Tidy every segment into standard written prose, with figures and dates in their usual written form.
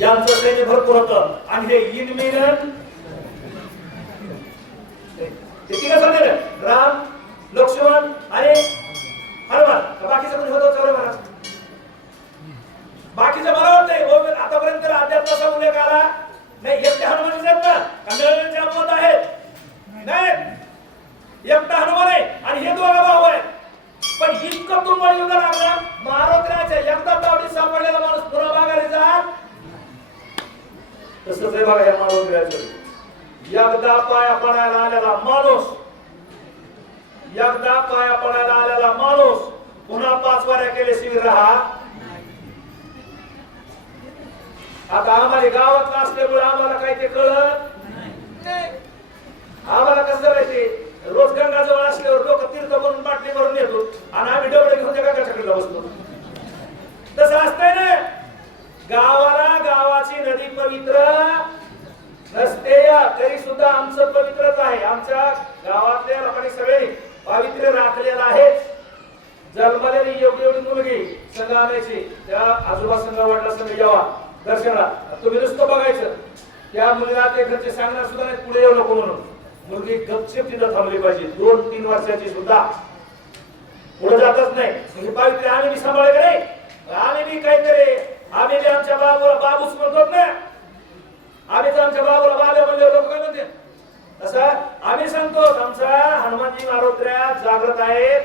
यांचं सैन्य भरपूर होतं आणि हे इनमिलन राम लक्ष्मण आणि हनुमान बाकीचं कोणी होतं चौरे महाराज बाकीचं मला वाटतंय आतापर्यंत अध्यात्माचा उल्लेख आला नाही. एकटे हनुमान आहेत ना कन्नडच्या मत आहेत नाही एकटा हनुमान आहे आणि हे दोघा भाऊ आहेत. पण इतकं तुम्हाला युद्ध लागलं मारुतीच्या एकदा तावडी सापडलेला माणूस पुन्हा माघारी जात तसंच आहे बघा या मारुतीचं. एकदा पाया पडायला आलेला माणूस एकदा पाया पडायला आलेला माणूस पुन्हा 5 वाऱ्या केल्याशिवाय राहा. आता आम्हाला गावात असल्यामुळे आम्हाला काही ते कळत नाही. आम्हाला कसं करायचे रोज गंगाजवळ असल्यावर लोक तीर्थ बनवून बाटली भरून येतो आणि आम्ही डबडे घेऊन त्या गंगाच्याकडे बसतो. तसं असतंय ना गावाला गावाची नदी पवित्र नसते तरी सुद्धा आमचं पवित्रच आहे. आमच्या गावातल्या लोकांनी सगळे पवित्र राखलेलं आहे. जन्मलेली योग्य एवढी मुलगी संघ आणायची त्या आजोबा संघ वडला संघ यावा दर्शनाला तुम्ही नुसतं बघायचं. त्या मुलीला ते घरचे सांगणार सुद्धा नाही पुढे येऊ नको म्हणून. मुलगी गपचूप तिथं थांबली पाहिजे. 2-3 वर्षाची सुद्धा पुढे जातच नाही. म्हणजे पावित्र्य आम्ही बी सांभाळले नाही. आम्ही बी काहीतरी आम्ही बी आमच्या बाबूला बाबूच म्हणतो ना. आम्ही तर आमच्या बाबूला बाबा म्हणले लोक काय म्हणते तसं आम्ही सांगतो. आमचा हनुमानजी मारुत्र्या जागृत आहेत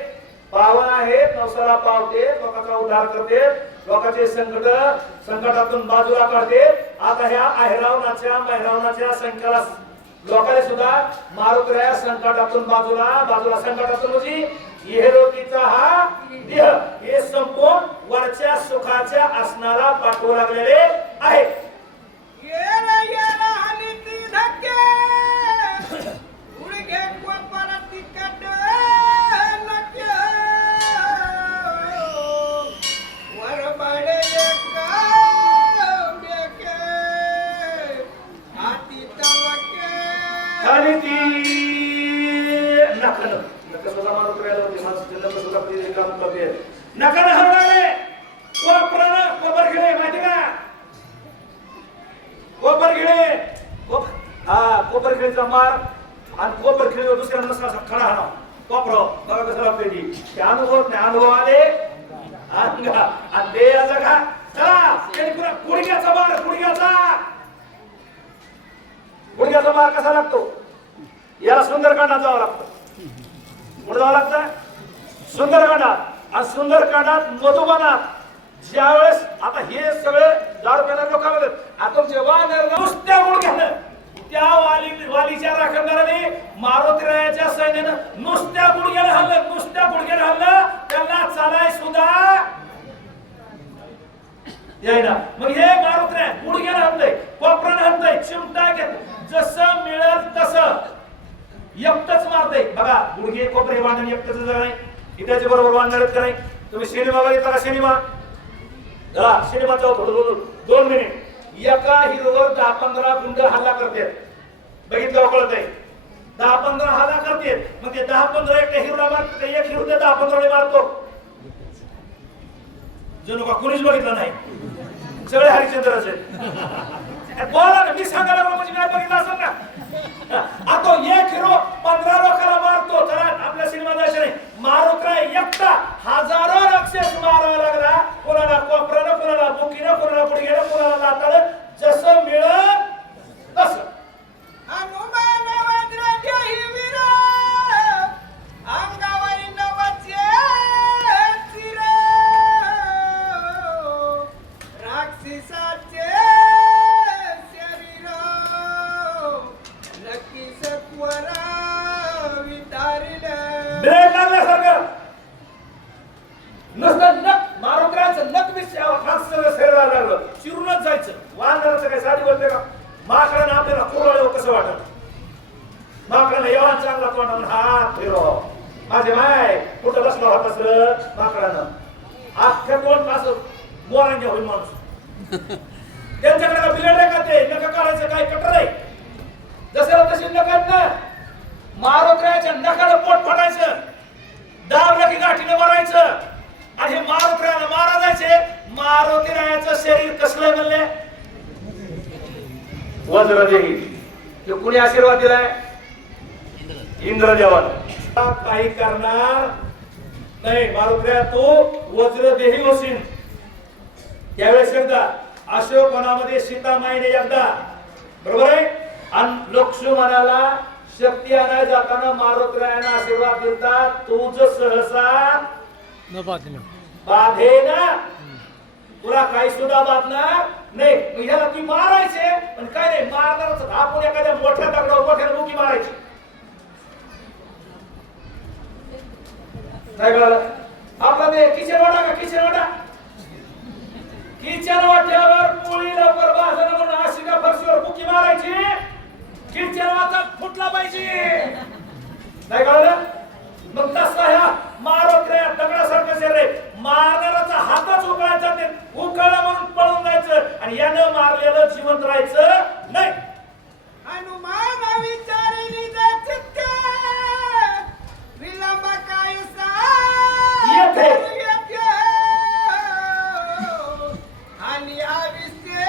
पावन आहेत नवसाला पावते लोकांचा उद्धार करते लोकांचे संकटातून बाजूला काढते. आता ह्या महिरावनाच्या संख्याला लोकांनी सुद्धा मारुत्र्या संकटातून बाजूला संकटातून म्हणजे इहलोकीचा हा देह हे संपून वरच्या सुखाच्या आसनाला पाठवू लागलेले आहे. नकाने हरणारे कोपरानं कोपर घेणे माहिती का कोपर घेणे कोपर खेळीचा मार आणि कोपर खेळीवर दुसऱ्या नसला खडा हाणा कोपरा बघा कसं लागते ते अनुभव नाही. अनुभव आले आणि ते असं का चला त्यांनी पुन्हा गुडघ्याचा मार कसा लागतो याला सुंदरकांडात जावं लागतं. कुठं जावं लागतं सुंदरकांडात. आणि सुंदरकांडात मधुबनात ज्यावेळेस आता हे सगळे दारू पिणारे लोक आता तुमचे वानर नुसत्या गुडघ्यानं त्या वालीच्या राखणदाराने मारुतीरायाच्या सैन्यानं नुसत्या गुडघ्यानं हल्लं त्यांना चालाय सुद्धा यायला. मग हे मारुतीराय गुडघ्यानं हल्लंय कोपरानं हल्लंय चिमटा घेत जसं मिळेल तसं एकटच मारतय. बघा गुडघे कोपरे बांधून एकटच नाही इटाच्या बरोबर बांधणार का नाही. तुम्ही सिनेमा बघितला का सिनेमाचा होतो 2 मिनिट एका हिरोवर 10-15 गुंड हल्ला करतात. बघितलं कळत आहे 10-15 हल्ला करतात. मग ते 10-15 एकट्या हिरोला मारतात. एक हिरो 10-15 मारतो. जणू का कुणीच बघितलं नाही सगळे हरिश्चंद्राचे बोला ना. मी सांगायला म्हणजे काय बघितलं असेल ना आता एक हिरो 15 लोकांना मारतो. तर आपल्या सिनेमा जायचं नाही. मारुत्र्या एकटा हजारो राक्षस मारावा लागला. कोणाला कोपरानं कोणाला बुकीनं कोणाला गुडघ्यानं कोणाला लाताळं जसं मिळत तसं. चिरूनच जायचं. वानराचं काही साडी बोलते का माकडानं आपल्याला कोरडे कसं वाटत. माकडानं एवढा चांगला तोंड हात फिरो माझे माय कुठं बसला होता सर माकडानं अख्ख्या तोंड असं मोरांगे होईल माणूस. त्यांच्याकडे बिलड आहे का ते नका काढायचं काय कटर आहे जसं तशी नका मारुत्र्याच्या नकाला पोट फाटायचं दाबलं की गाठीने मारायचं आणि हे मारुत्र्याला मारा जायचे. मारुती रायाचं शरीर कसलं म्हणले वज्रदेही. तो कुणी आशीर्वाद दिलाय इंद्रदेवाला. काही करणार नाही मारुती तू वज्रदेही होशील. त्यावेळेस एकदा अशोकवनामध्ये सीतामाईने एकदा बरोबर आहे आणि लक्ष्मणाला शक्ती आणायला जाताना मारुतीरायाने आशीर्वाद दिला तुझ सहसा बाधे ना तुला काही सुद्धा बाधणार नाही. ह्याला ती मारायचे पण काय नाही मारणारच आपण एखाद्या मोठ्या दगडावर मोठ्या मुकी मारायची. काय कळलं आपला ते किचन वाटा का किचन वाटा किचन वाट्यावर पोळी लवकर भाजणं म्हणून आशिका फरशीवर मुकी मारायची. किचन वाटा फुटला पाहिजे नाही कळलं. मग तसा ह्या मारुतीराया दगडासारखं शरीर आहे. मारणाराचा हातच उकळायचा ते उकळला म्हणून पळून जायचं आणि यानं मारलेलं जिवंत राहायचं नाही. हनुमान विचारिणी चित्ते विलंब कायसा येथे आणि आविष्य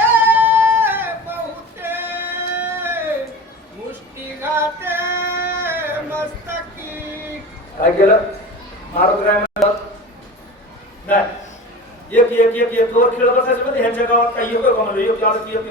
बहुते मुष्टी घाते मस्तकी. काय केलं मारुतीराया म्हणतात नाही एक एक एक एक वर खेळ बसायचं म्हणजे ह्यांच्या गावात काही एक का म्हणलं एक आलं की एक